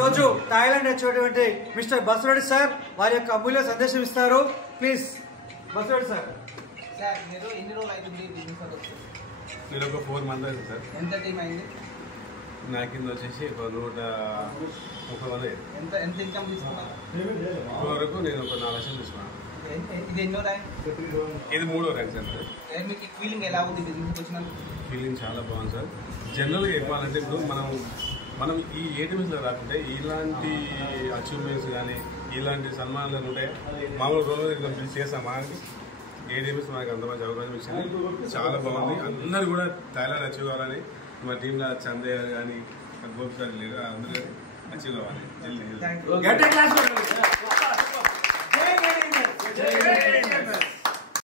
రోజు థాయిలాండ్ వచ్చేటువంటి mister Basava Reddy sir వారి యొక్క అమూల్య సందేశం ఇస్తారు. Please Basavareddy sir. మీరు ఎన్ని రోజులు అవుతుంది నేను ఒక 4 months అయింది సార్. ఎంత టీం అయింది? నా కింద వచ్చేసి 130 మంది. ఎంత ఇన్కమ్ తీసుకున్నారు? ఇప్పటివరకు నేను ఒక 4 లక్షలు తీసుకున్నాను. ఇది ఎన్నో ర్యాంక్? ఇది 3వ ర్యాంక్ సార్. మీకు ఫీలింగ్ ఎలా ఉంది బిజినెస్ వచ్చినందుకు? ఫీలింగ్ చాలా బాగుంది సార్. జనరల్గా చెప్పాలంటే ఇప్పుడు మనం ఈ ఏటీఎంస్లో రాకుంటే ఇలాంటి అచీవ్మెంట్స్ కానీ ఇలాంటి సన్మానాలు ఉంటాయి. మామూలు రోజు బిల్ చేస్తామా అని ఏటీఎంస్ మనకి అంత మంచి అవకాశం ఇచ్చింది. చాలా బాగుంది. అందరూ కూడా థాయిలాండ్ అచీవ్ కావాలని మా టీంలో చందయ్య కానీ గోపి సార్ లేరు, అందరూ అచీవ్ కావాలి.